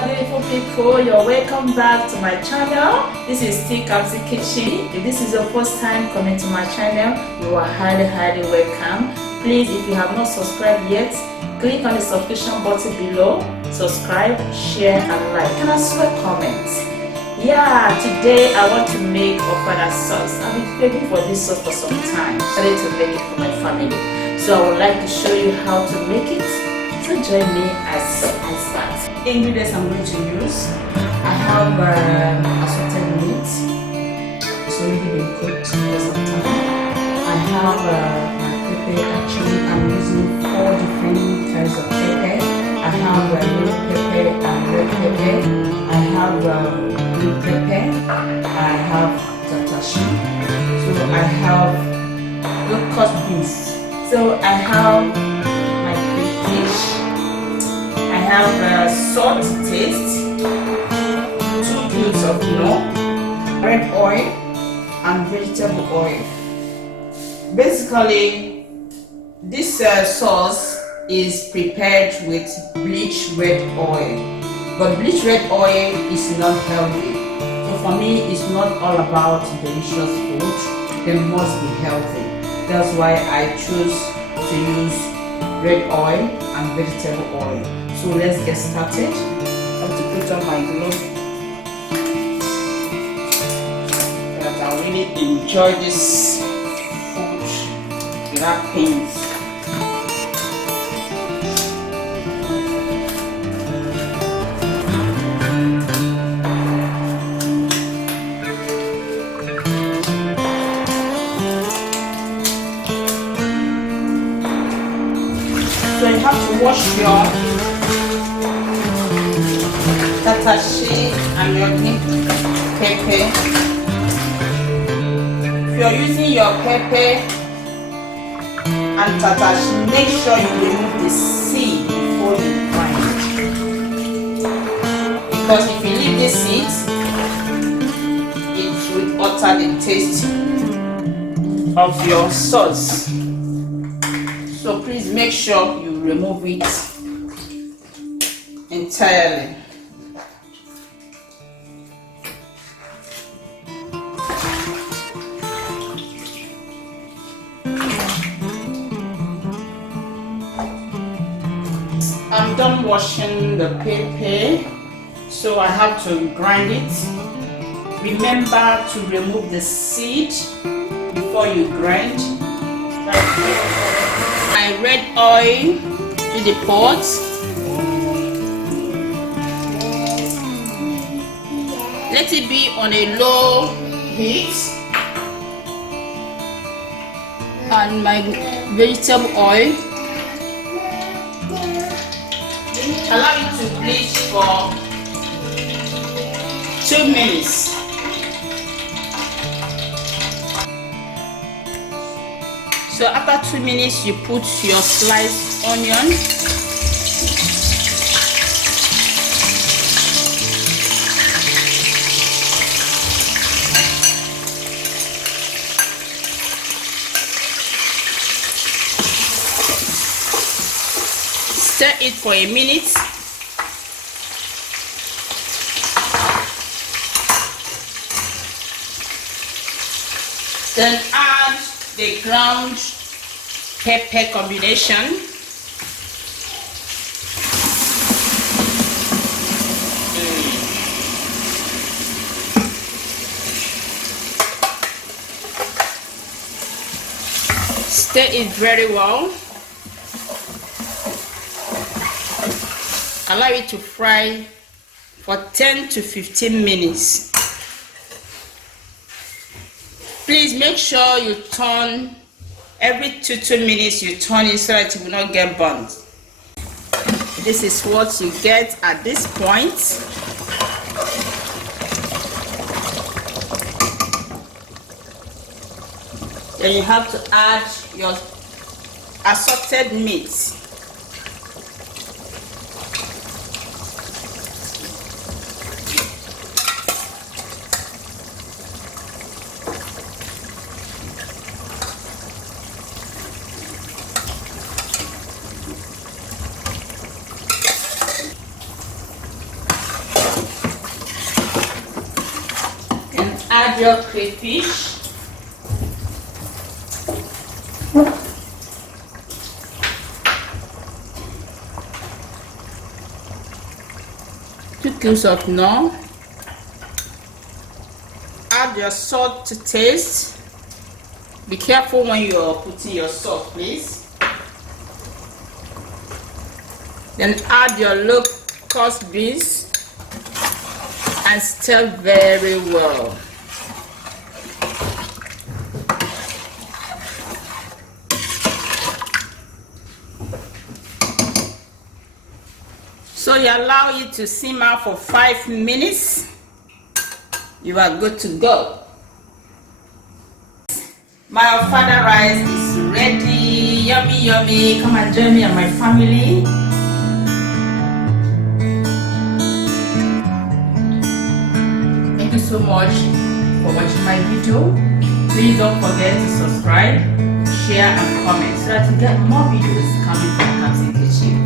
my beautiful people, you're welcome back to my channel. This is still Kamsi Kitchen. If this is your first time coming to my channel, you are highly welcome. Please, if you have not subscribed yet, click on the subscription button below, subscribe, share and like, and as well comment. Yeah, today I want to make Ofada sauce. I've been craving for this sauce for some time. I started to make it for my family, so I would like to show you how to make it. So join me as I start. The ingredients I'm going to use: I have assorted meat. It's already been cooked for some time. I have my pepper. Actually, I'm using 4 different kinds of pepper. I have yellow pepper and red pepper. I have blue pepper. I have tatashi. So I have locust beans. So I have my fish. I have salt to taste, 2 cubes of red oil and vegetable oil. Basically, this sauce is prepared with bleached red oil, but bleached red oil is not healthy. So for me, it's not all about delicious food. They must be healthy. That's why I choose to use red oil and vegetable oil. So let's get started. I have to put on my glove so that I really enjoy this food without pains. So you have to wash your tatashi and your green pepper. If you're using your pepper and tatashi, make sure you remove the seed before you grind. Because if you leave the seeds, it will alter the taste of your sauce. So please make sure you remove it entirely. I'm done washing the pepper, so I have to grind it. Remember to remove the seed before you grind. My red oil in the pot. Let it be on a low heat. And my vegetable oil. Allow it to bleach for 2 minutes. So after 2 minutes, you put your sliced onion. Stir it for a minute. Then add the ground pepper combination. Stir it very well. Allow it to fry for 10 to 15 minutes. Please make sure you turn every 2 minutes. You turn it so that it will not get burnt. This is what you get at this point. Then you have to add your assorted meat. Add your crayfish. 2 cubes of nor. Add your salt to taste. Be careful when you're putting your salt, please. Then add your locust beans and stir very well. So you allow it to simmer for 5 minutes. You are good to go. My Ofada rice is ready. Yummy, yummy. Come and join me and my family. Thank you so much for watching my video. Please don't forget to subscribe, share and comment so that you get more videos coming from Kamsi Kitchen.